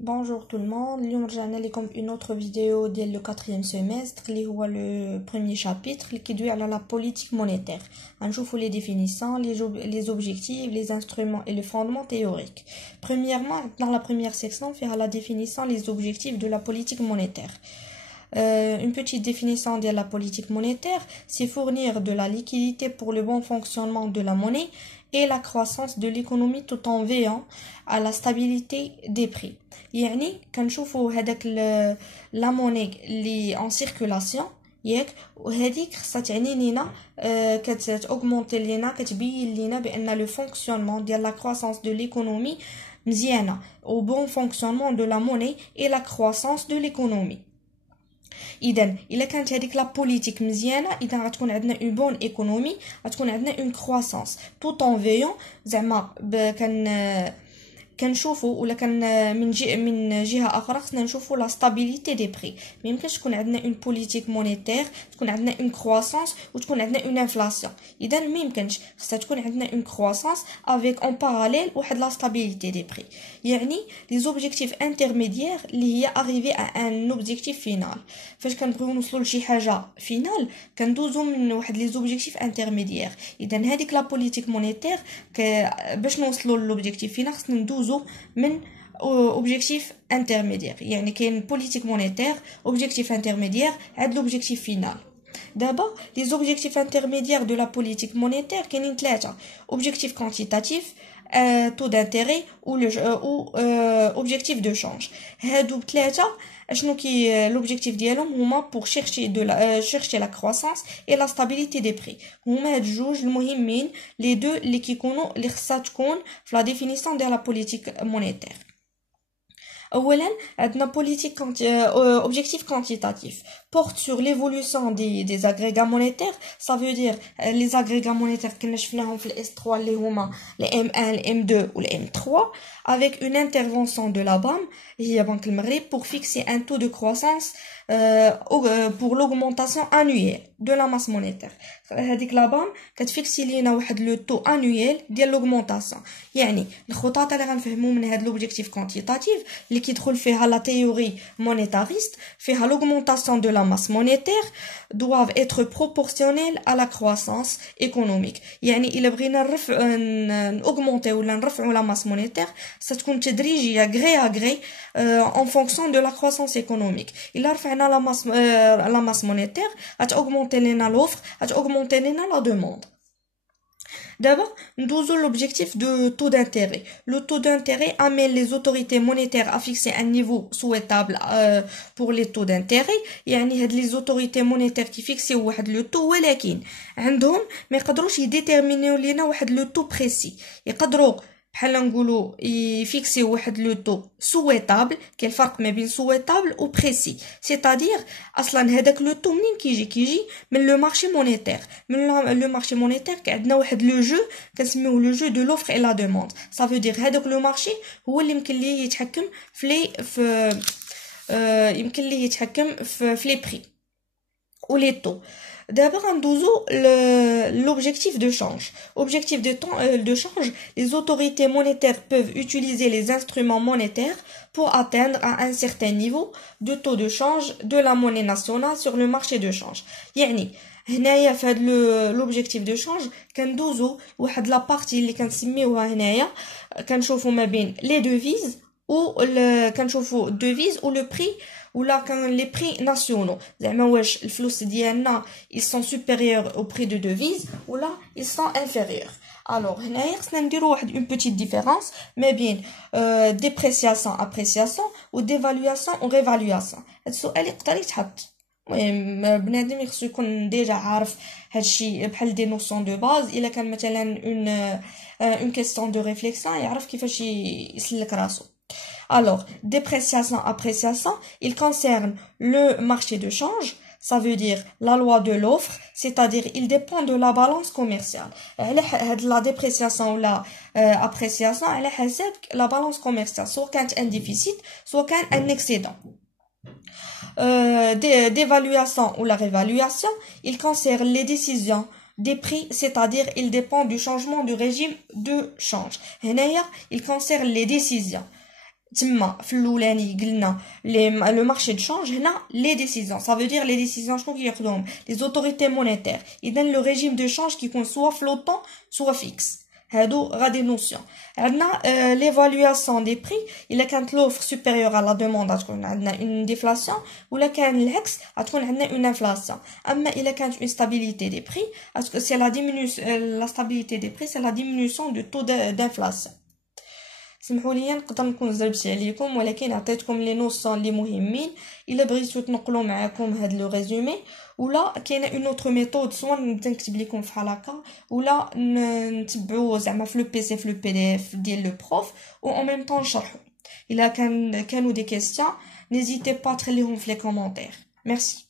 Bonjour tout le monde, اليوم رجعنا لكم une autre vidéo ديال le quatrième semestre اللي هو le premier chapitre اللي كيدوي على la politique monétaire. غنشوفوا les définitions, les objectifs, les instruments et le fondement théorique. Premièrement, dans la première section, on fera la définition, les objectifs de la politique monétaire. Une petite définition de la politique monétaire, c'est fournir de la liquidité pour le bon fonctionnement de la monnaie et la croissance de l'économie tout en veillant à la stabilité des prix. يعني كنشوفوا هذاك لا موني اللي en circulation ياك وهذيك خصها تعني لينا كتاوغمونتي لينا كتبين لينا بان لو فونكسيونمون ديال لا كرواسونس دو ليكونومي مزيانه au bon fonctionnement de la monnaie et la croissance de l'économie. اذا كانت هذيك لا بوليتيك مزيانه اذا غتكون عندنا اون بون ايكونومي غتكون عندنا اون كرواسونس tout en veillant زعما كنشوفوا ولا كان من جهه اخرى خصنا نشوفوا لا ستابيليتي دي بري. ما يمكنش تكون عندنا اون بوليتيك مونيتير تكون عندنا اون كرواسونس وتكون عندنا اون انفلاسيون. اذا ما يمكنش خصها تكون عندنا اون كرواسونس افيك اون باراليل واحد لا ستابيليتي دي بري. يعني لي زوبجيكتيف انترميديير اللي هي اريفي ا ان اوبجيكتيف فينال. فاش كنبغيو نوصلوا لشي حاجه فينال كندوزو من واحد لي زوبجيكتيف انترميديير. اذا هذيك لا بوليتيك مونيتير باش نوصلوا للوبجيكتيف فينال خصنا ندوزو من objectif intermédiaire. يعني كاين politique monétaire, objectif intermédiaire, عاد l'objectif final. D'abord, les objectifs intermédiaires de la politique monétaire كاينين ثلاثة. Objectif quantitatif, taux d'intérêt ou objectif de change. هادو ثلاثة اشنو كي l'objectif ديالهم هما pour chercher la croissance et la stabilité des prix. هما هاد جوج المهمين les deux اللي كيكونوا اللي خصها تكون في la définition de la politique monétaire. اولا عندنا politique objectif quantitatif porte sur l'évolution des agrégats monétaires. Ça veut dire les agrégats monétaires كنا شفناهم في S3 اللي هما les M1 les M2 ou les M3 avec une intervention de la BAM هي بنك المغرب pour fixer un taux de croissance pour l'augmentation annuelle de la masse monétaire. هذيك لا بام كتفيكسي لينا واحد لو تو انويل ديال لوغمونطاسيون. يعني الخطط اللي غنفهموا من هاد لوبجيكتيف كوانتيتاتيف اللي كيدخل فيها لا تيوري مونيتاريست فيها l'augmentation de la masse monétaire doivent être proportionnelles à la croissance économique. يعني الا بغينا نaugmenter ولا نرفعوا لا ماس مونيتير ستكون تدريجيه غري غري en fonction de la croissance économique. الا رفعنا la masse monétaire غتaugmenter لنا l'offre غتaugmenter لنا la demande. D'abord, nous avons l'objectif de taux d'intérêt. Le taux d'intérêt amène les autorités monétaires à fixer un niveau souhaitable pour les taux d'intérêt. يعني هاد les autorités monétaires qui fixent واحد le taux ولكن عندهم ما يقدروش يديتيرمينيو لينا واحد le taux précis. يقدروا بحال نقولوا يفيكسي واحد لو تو سويتابل. كاين الفرق ما بين سويتابل و بريسي. سيتادير اصلا هذاك لو تو منين كيجي من لو مارشي مونيتير. من لو مارشي مونيتير عندنا واحد لو جو كنسميوه لو جو دو لوفر اي لا دوموند. سا فو دير هذاك لو مارشي هو اللي يمكن ليه يتحكم يمكن ليه يتحكم في لي بري ou les taux. D'abord, l'objectif de change. Objectif de change, les autorités monétaires peuvent utiliser les instruments monétaires pour atteindre à un certain niveau de taux de change de la monnaie nationale sur le marché de change. يعني هنايا في هاد l'objectif de change كندوزو واحد لا بارتي اللي كنسميوها هنايا كنشوفوا ما بين les devises ou كنشوفوا devises ou le prix ولا كان les prix nationaux. زعما واش الفلوس ديالنا ils sont supérieurs au prix de devise ولا ils sont inférieurs. alors هنايا خصنا نديرو واحد une petite différence ما بين dépréciation appréciation و dévaluation و révaluation. هاد السؤال يقدر يتحط. المهم بنادم يخصو يكون ديجا عارف هادشي بحال دي نوسيون دو باز. الا كان مثلا une question de réflexion يعرف كيفاش يسلك راسو. Alors, dépréciation, appréciation, il concerne le marché de change. Ça veut dire la loi de l'offre, c'est-à-dire il dépend de la balance commerciale. La dépréciation ou la appréciation, elle est la balance commerciale, soit quand un déficit, soit quand un excédent. D'évaluation ou la révaluation, il concerne les décisions des prix, c'est-à-dire il dépend du changement du régime de change. Il concerne les décisions تما في الاولاني قلنا لو مارشي دو شونج هنا لي ديسيزيون ça veut dire les décisions شكون كياخذوهم les autorités monétaires اذا لو ريجيم دو شونج كيكون سوا فلوتون سوا فيكس هادو غادي نوسيون عندنا ليفالواسيون دي بري الا كانت لوفر سوبيريور على لا دوموند غتكون عندنا اون ديفلاسيون ولا كان العكس غتكون عندنا اون انفلاسيون اما الا كانت اون ستابيليتي دي بري اسكو سي لا ديمينيسيون لا ستابيليتي دي بري سي لا ديمينيسيون دو تو دانفلاسيون سمحوا لي نقدر نكون زربت عليكم ولكن عطيتكم لي نوسون اللي مهمين الا بغيتو تنقلوا معاكم هاد لو ريزومي ولا كاينه اون اوتر ميثود سواء نبدا نكتب لكم بحال هكا ولا نتبعوا زعما في لو بي سي في لو بي دي اف ديال لو بروف و ان ميم طون نشرحوا الا كانوا دي كيسيون نيزيتي با تخليهم في لي كومونتير ميرسي